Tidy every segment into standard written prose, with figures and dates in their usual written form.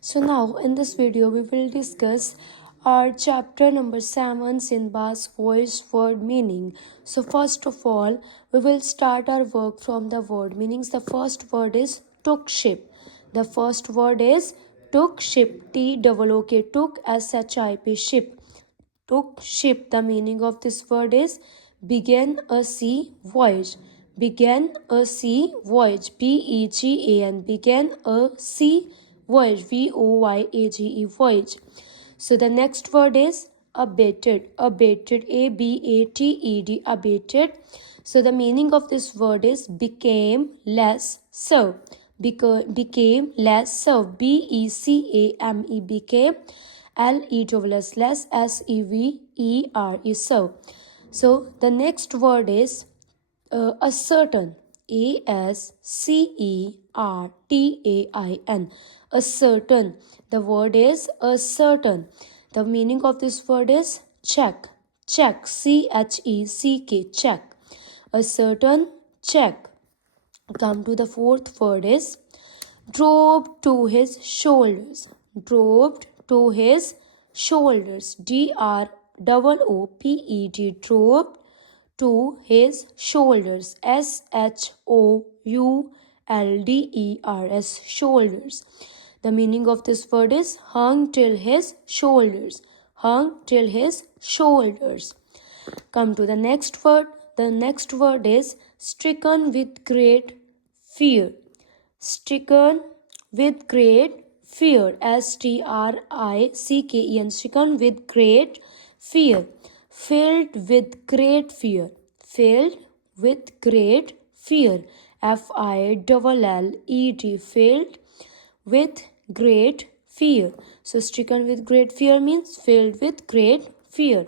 So now in this video we will discuss our chapter number 7, Sindbad's voice word meaning. So first of all we will start our work from the word meanings. The first word is took ship. The first word is took ship. T-O-O-K, took, S-H-I-P, ship. Took ship. The meaning of this word is began a sea voyage. Began a sea voyage. B-E-G-A-N. Began a sea voyage. V-O-Y-A-G-E, voyage. So the next word is abated. Abated. A-B-A-T-E-D. Abated. So the meaning of this word is became less so. Became less so. B-E-C-A-M-E. Became. L-E-S-S less, S-E-V-E-R-E, so. So the next word is ascertain. A-S-C-E-R-T-A-I-N. Ascertain. The word is ascertain. The meaning of this word is check. Check. C-H-E-C-K. Check. Ascertain. Check. Come to the fourth word is dropped to his shoulders. Dropped to his shoulders. D-R-O-O-P-E-D. Dropped to his shoulders. S-H-O-U-L-D-E-R-S. Shoulders. The meaning of this word is hung till his shoulders. Hung till his shoulders. Come to the next word. The next word is stricken with great fear. Stricken with great fear. S-T-R-I-C-K-E-N. Stricken with great fear. Filled with great fear. Filled with great fear. F-I-L-L-E-D. Filled with great fear. So stricken with great fear means filled with great fear.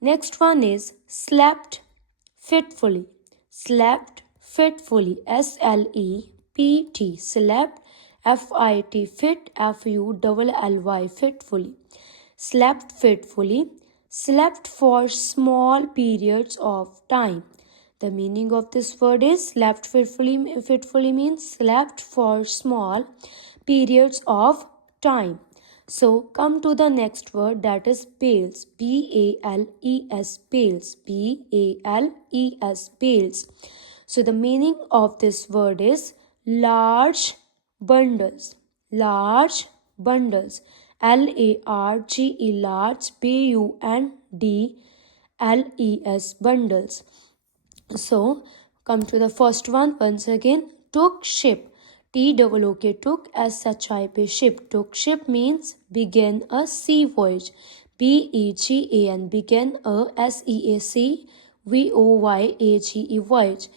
Next one is slept fitfully. Slept fitfully. S-L-E-P-T. Slept. F-I-T. Fit. F-U-L-L-Y. Fitfully. Slept fitfully. Slept for small periods of time. The meaning of this word is slept fitfully. Fitfully means slept for small periods of time. So come to the next word, that is bales. B-A-L-E-S. Bales. B-A-L-E-S. Bales. So the meaning of this word is large bundles. Large bundles. L-A-R-G-E. Large. B-U-N-D-L-E-S. Bundles. So come to the first one once again. Took ship. T-O-O-K. Took, S-H-I-P. Ship. Took ship means began a sea voyage. B-E-G-A-N. Began a S-E-A-C-V-O-Y-A-G-E. Voyage.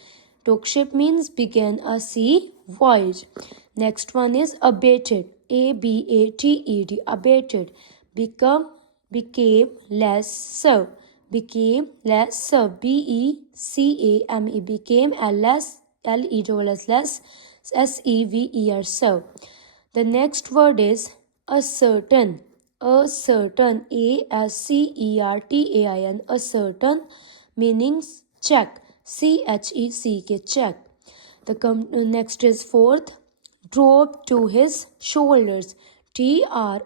Took ship means began a sea voyage. Next one is abated. A-B-A-T-E-D. Abated. Became less so. Became less so. B-E-C-A-M-E. Became less. L-E-S-S less. S-E-V-E-R. So. The next word is ascertain. Ascertain. A-S-C-E-R-T-A-I-N. Ascertain meanings check. C-H-E-C-K. Check. The next is fourth. Drop to his shoulders. T-R-O-O-P-E-D.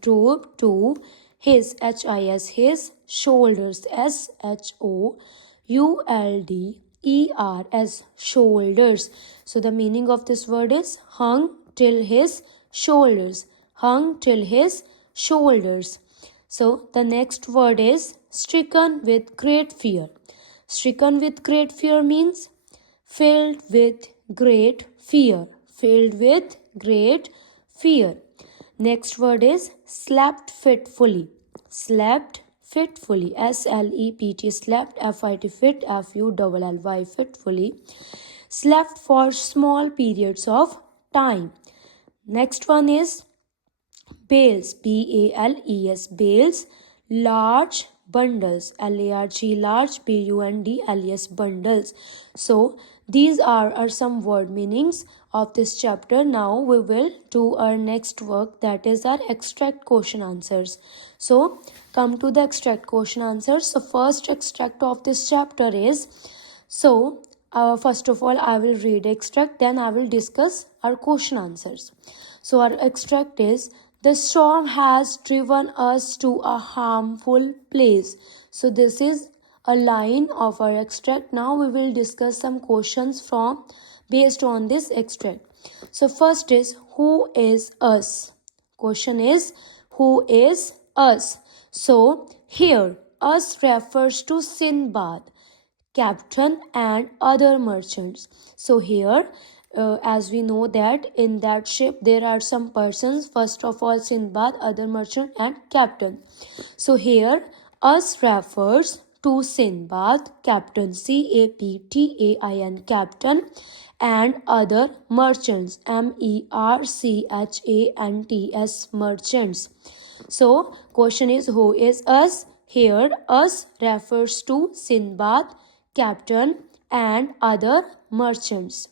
Drop to his, H-I-S, his shoulders. S-H-O-U-L-D-E-R-S. Shoulders. So the meaning of this word is hung till his shoulders. Hung till his shoulders. So the next word is stricken with great fear. Stricken with great fear means filled with great fear. Filled with great fear. Next word is slept fitfully. Slept fitfully. S-L-E-P-T. Slept. F-I-T. Fit. F-U-L-L-Y. Fitfully. Slept for small periods of time. Next one is bales. B-A-L-E-S. Bales. Large bundles. L-A-R-G. Large. B-U-N-D-L-E-S. Bundles. So these are some word meanings of this chapter. Now we will do our next work, that is our extract question answers. So come to the extract question answers. So first extract of this chapter is, so First of all, I will read extract, then I will discuss our question answers. So, our extract is, the storm has driven us to a harmful place. So, this is a line of our extract. Now, we will discuss some questions from based on this extract. So, first is, who is us? Question is, who is us? So, here, us refers to Sindbad, captain and other merchants. So here, as we know that in that ship there are some persons, first of all Sindbad, other merchant and captain. So here us refers to Sindbad, captain, captain, captain, and other merchants, merchants, merchants. So question is, who is us? Here us refers to Sindbad, captain, and other merchants.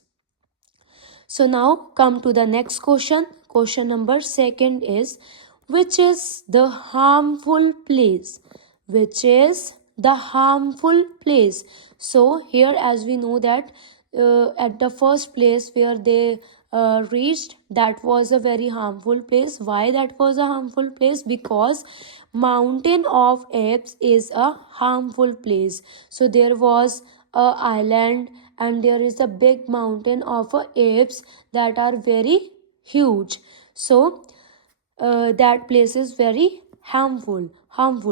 So now come to the next question. Question number second is, which is the harmful place? Which is the harmful place? So here, as we know that at the first place where they reached, that was a very harmful place. Why that was a harmful place? Because mountain of apes is a harmful place. So there was a island and there is a big mountain of apes that are very huge. So that place is very harmful.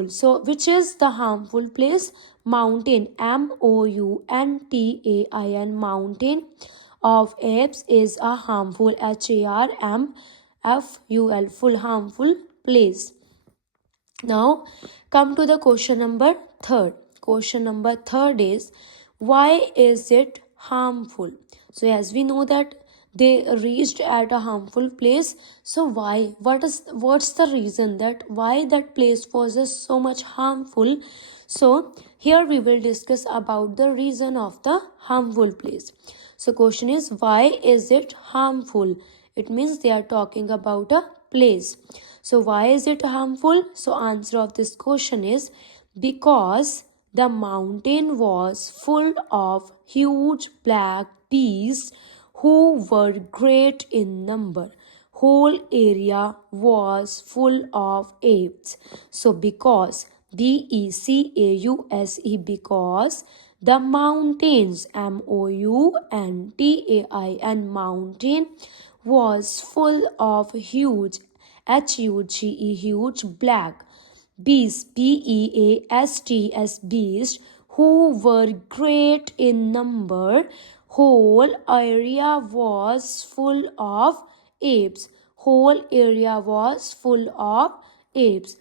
So which is the harmful place? Mountain, mountain, mountain of apes is a harmful, harmful, full, harmful place. Now come to the question number third. Question number third is, why is it harmful? So as we know that they reached at a harmful place, so why? What's the reason that why that place was so much harmful? So here we will discuss about the reason of the harmful place. So question is, why is it harmful? It means they are talking about a place. So why is it harmful? So answer of this question is, because the mountain was full of huge black beasts who were great in number. Whole area was full of apes. So because, BECAUSE, because the mountains, MOUNTAIN, mountain was full of huge, huge black beasts, BEASTS, beasts who were great in number. Whole area was full of apes. Whole area was full of apes.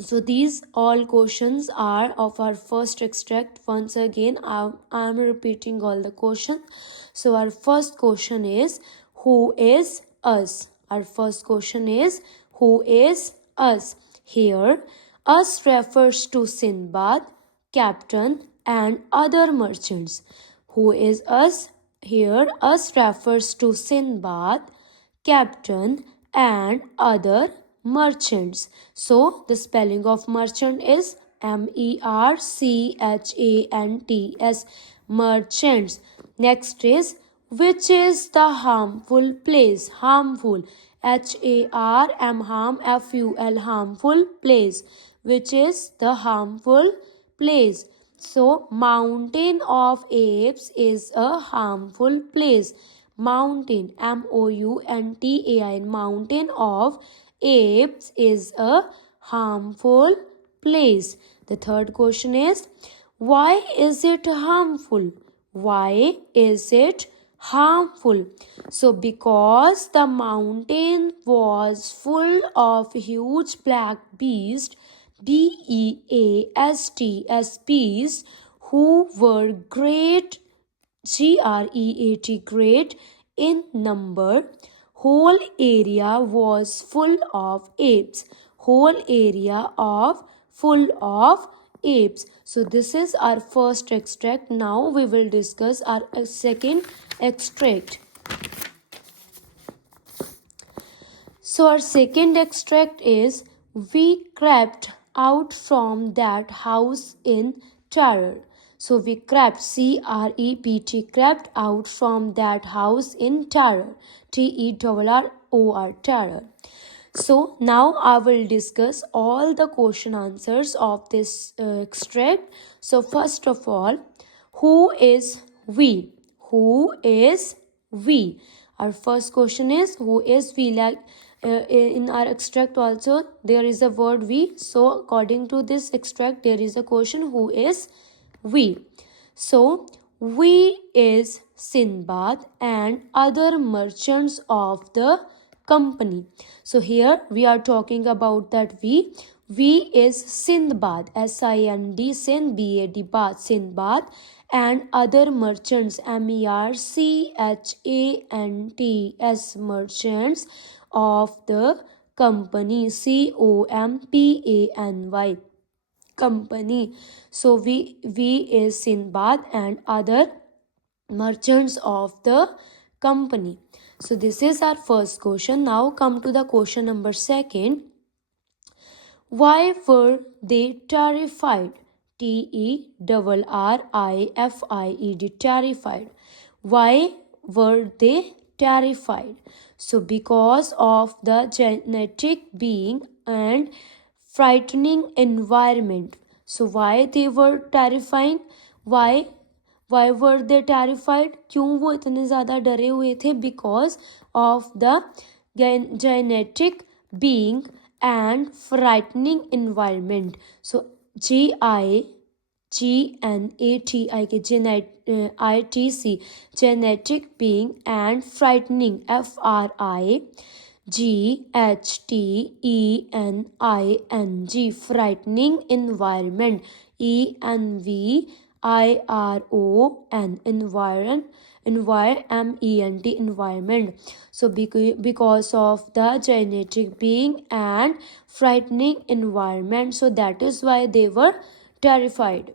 So these all questions are of our first extract. Once again, I am repeating all the questions. So our first question is, who is us? Our first question is, who is us? Here, us refers to Sindbad, captain, and other merchants. Who is us? Here, us refers to Sindbad, captain, and other merchants. So the spelling of merchant is MERCHANTS, merchants. Next is, which is the harmful place? Harmful, HARM, harmful place. Which is the harmful place? So mountain of apes is a harmful place. Mountain, MOUNTAIN, mountain of apes is a harmful place. The third question is, why is it harmful? Why is it harmful? So because the mountain was full of huge black beasts, BEASTS, beasts who were great, GREAT, great in number. Whole area was full of apes. Whole area of full of apes. So this is our first extract. Now we will discuss our second extract. So our second extract is, we crept out from that house in terror. So we crept, C-R-E-P-T, crept out from that house in terror, T-E-R-R-O-R, terror. So now I will discuss all the question answers of this extract. So first of all, who is we? Who is we? Our first question is who is we? Like in our extract also there is a word we. So according to this extract there is a question who is we. So we is Sindbad and other merchants of the company. So here we are talking about that we. We is Sindbad, S-I-N-D, Sindbad, Bad, Sindbad, and other merchants, M-E-R-C-H-A-N-T-S, merchants of the company, C-O-M-P-A-N-Y, company. So we is Sindbad and other merchants of the company. So this is our first question. Now come to the question number second. Why were they terrified? T-E-R-R-I-F-I-E-D, terrified. Why were they terrified? So because of the genetic being and frightening environment. So why they were terrifying? Why were they terrified? क्यों वो इतने ज़्यादा डरे हुए थे? Because of the genetic being and frightening environment. So GIGNATIC, genetic being and frightening, FRIGHTENING, frightening environment, ENVIRON, environment, environment. So because of the genetic being and frightening environment, so that is why they were terrified.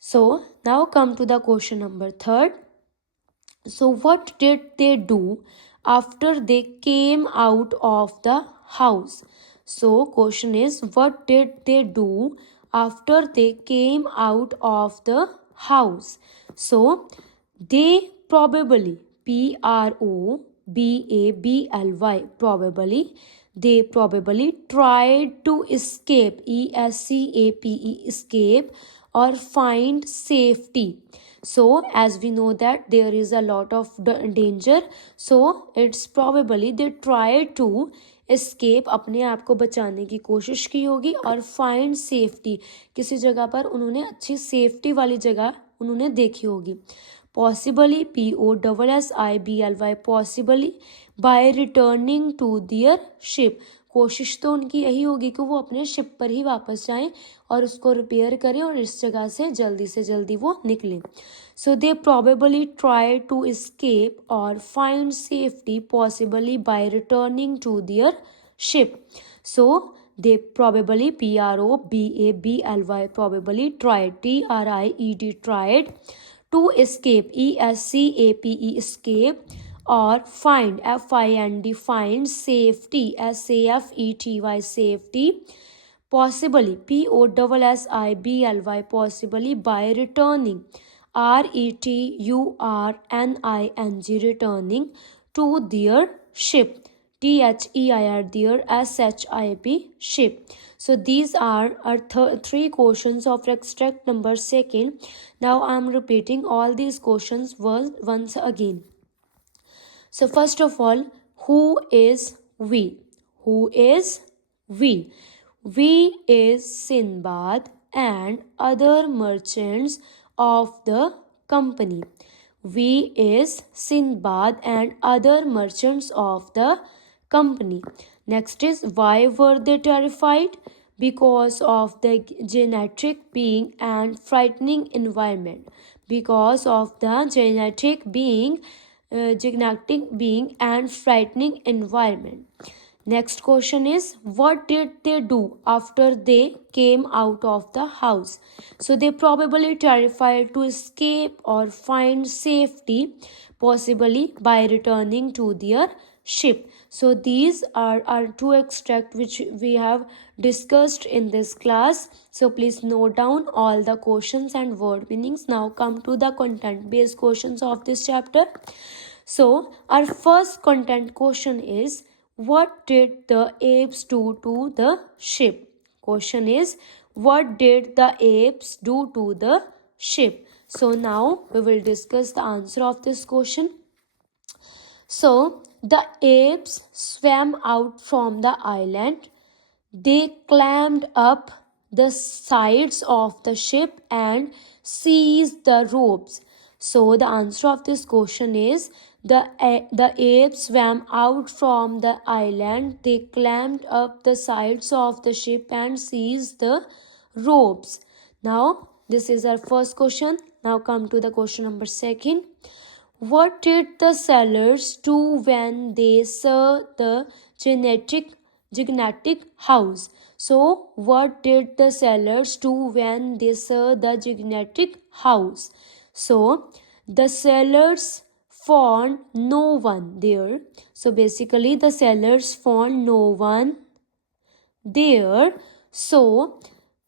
So now come to the question number third. So what did they do after they came out of the house? So question is, what did they do after they came out of the house? So they probably, Probably, probably, they probably tried to escape, ESCAPE, escape, or find safety. So as we know that there is a lot of danger, so it's probably they try to escape, अपने आप को बचाने की कोशिश की होगी, और find safety, किसी जगह पर उन्होंने अच्छी safety वाली जगह उन्होंने देखी होगी. Possibly, POSSIBLY, possibly, by returning to their ship. कोशिश तो उनकी यही होगी कि वो अपने शिप पर ही वापस जाएं और उसको रिपेयर करें और इस जगह से जल्दी वो निकलें. So they probably try to escape or find safety, possibly by returning to their ship. So they probably, PROBABLY, probably tried, TRIED, tried to escape, ESCAPE, escape, or find, FIND, find safety, SAFETY, safety, possibly, POSSIBLY, possibly, by returning, RETURNING, returning to their ship, THEIR, their SHIP, ship. So these are our three questions of extract number second. Now I am repeating all these questions once again. So first of all, who is we? Who is we? We is Sindbad and other merchants of the company. We is Sindbad and other merchants of the company. Next is, why were they terrified? Because of the genetic being and frightening environment. Because of the genetic being and frightening environment. Next question is, what did they do after they came out of the house? So they probably terrified to escape or find safety, possibly by returning to their ship. So these are two extracts which we have discussed in this class. So please note down all the questions and word meanings. Now come to the content based questions of this chapter. So our first content question is, what did the apes do to the ship? Question is, what did the apes do to the ship? So now we will discuss the answer of this question. So the apes swam out from the island. They climbed up the sides of the ship and seized the ropes. So the answer of this question is, the apes swam out from the island. They climbed up the sides of the ship and seized the ropes. Now this is our first question. Now come to the question number second. What did the sailors do when they saw the gigantic house? So, what did the sailors do when they saw the gigantic house? So, the sailors found no one there. So, basically, the sailors found no one there. So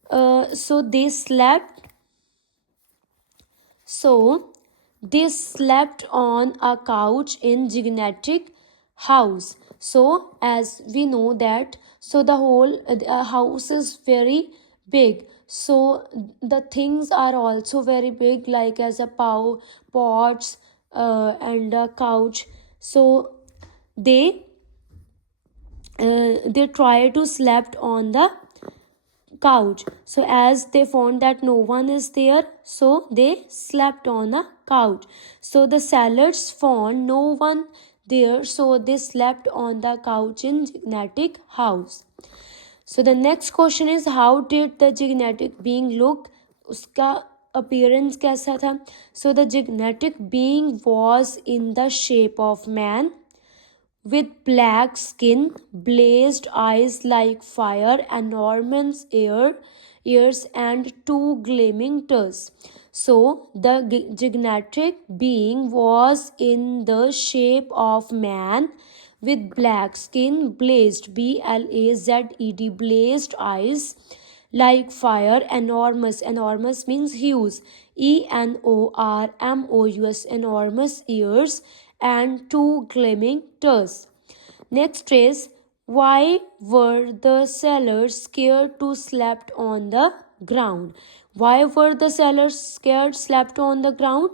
they slept. So they slept on a couch in gigantic house. So as we know that, so the whole house is very big. So the things are also very big, like as a pots and a couch. So they try to slept on the couch. So as they found that no one is there, so they slept on a couch. So the sailors found no one there, so they slept on the couch in gigantic house. So the next question is, how did the gigantic being look? उसका appearance कैसा था? So the gigantic being was in the shape of man, with black skin, blazed eyes like fire, enormous ears, and two gleaming tusks. So the gigantic being was in the shape of man, with black skin, blazed, blazed, blazed eyes like fire, enormous means huge, enormous, enormous ears, and two gleaming tusks. Next is, why were the sailors scared to slept on the ground? Why were the sailors scared slept on the ground?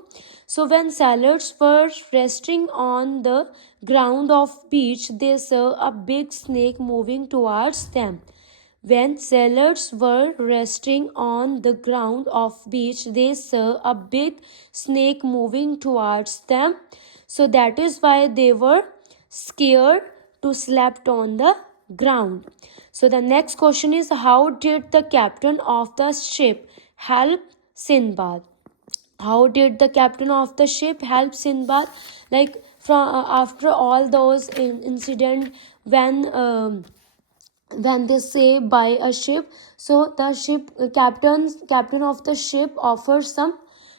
So when sailors were resting on the ground of beach, they saw a big snake moving towards them. When sailors were resting on the ground of beach, they saw a big snake moving towards them. So that is why they were scared to slept on the ground. So the next question is, how did the captain of the ship help Sindbad? How did the captain of the ship help Sindbad? Like from after all those incident, when they say by a ship, so the ship captain of the ship offers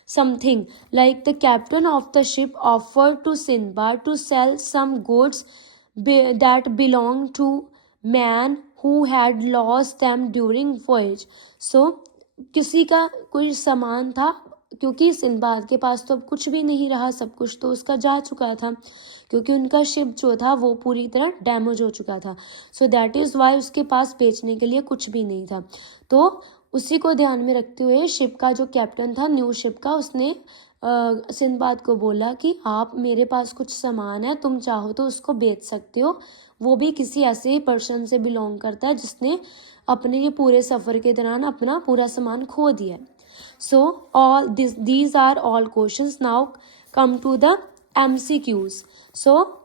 something, like the captain of the ship offered to Sindbad to sell some goods that belonged to man who had lost them during voyage. So किसी का कोई सामान था, क्योंकि Sinbad के पास तो अब कुछ भी नहीं रहा, सब कुछ तो उसका जा चुका था, क्योंकि उनका शिप जो था वो पूरी तरह डैमेज हो चुका था. सो दैट इज़ वाई उसके पास बेचने के लिए कुछ भी नहीं था. तो उसी को ध्यान में रखते हुए शिप का जो कैप्टन था न्यू शिप का, उसने सिंदबाद को बोला कि आप, मेरे पास कुछ सामान है, तुम चाहो तो उसको बेच सकते हो. वो भी किसी ऐसे पर्सन से बिलोंग करता है जिसने अपने ये पूरे सफ़र के दौरान अपना पूरा सामान खो दिया. So all these are all questions. Now come to the MCQs. So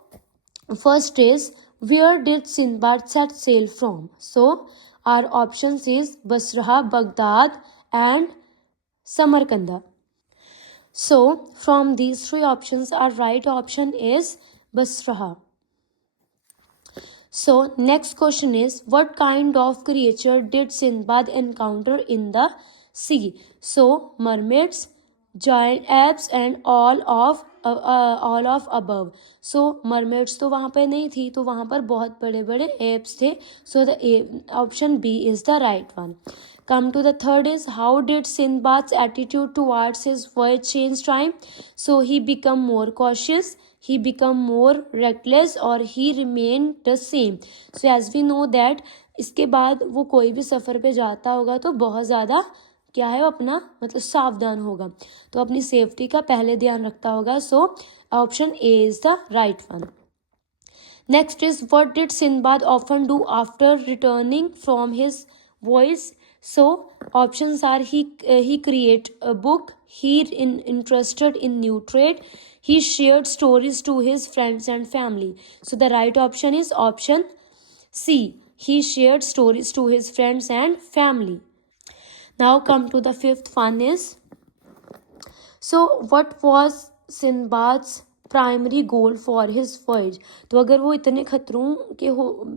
first is, where did Sindbad set sail from? So our options is Basra, Baghdad and Samarkanda. So from these three options, our right option is Basra. So next question is, what kind of creature did Sindbad encounter in the sea? So mermaids, giant apes and all of all of above. So mermaids तो वहाँ पे नहीं थी, तो वहाँ पर बहुत बड़े बड़े एप्स थे. So the option B is the right one. Come to the third is, how did Sindbad's attitude towards his voyage change time? So he become more cautious, he become more reckless, or he remained the same. So as we know that इसके बाद वो कोई भी सफ़र पे जाता होगा तो बहुत ज़्यादा क्या है, अपना मतलब सावधान होगा, तो अपनी सेफ्टी का पहले ध्यान रखता होगा. So option A is the right one. Next is, what did Sindbad often do after returning from his voyage? So options are, he create a book, he interested in new trade, he shared stories to his friends and family. So the right option is option C, he shared stories to his friends and family. Now come to the fifth one is, so what was Sindbad's primary goal for his voyage? तो अगर वो इतने खतरों के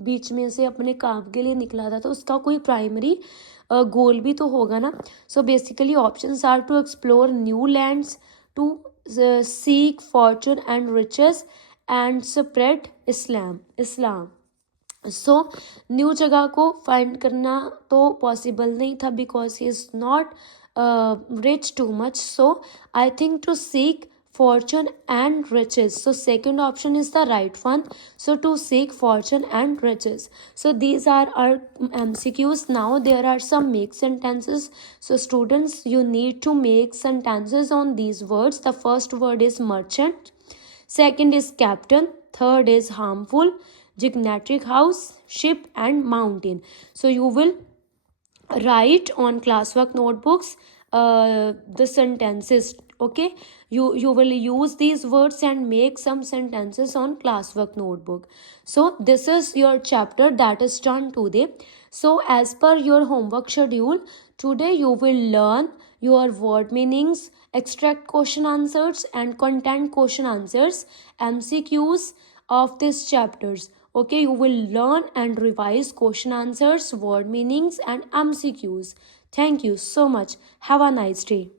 बीच में से अपने काम के लिए निकला था तो उसका कोई प्राइमरी गोल भी तो होगा ना. So basically options are, to explore new lands, to seek fortune and riches, and spread Islam. So new जगह को फाइंड करना तो पॉसिबल नहीं था because he is not rich too much. So I think to seek fortune and riches. So second option is the right one. So to seek fortune and riches. So these are our MCQs. Now there are some make sentences. So students, you need to make sentences on these words. The first word is merchant, second is captain, third is harmful, genetic house, ship, and mountain. So you will write on classwork notebooks the sentences. Okay, you will use these words and make some sentences on classwork notebook. So this is your chapter that is done today. So as per your homework schedule, today you will learn your word meanings, extract question answers, and content question answers, MCQs of these chapters. Okay, you will learn and revise question answers, word meanings, and MCQs. Thank you so much. Have a nice day.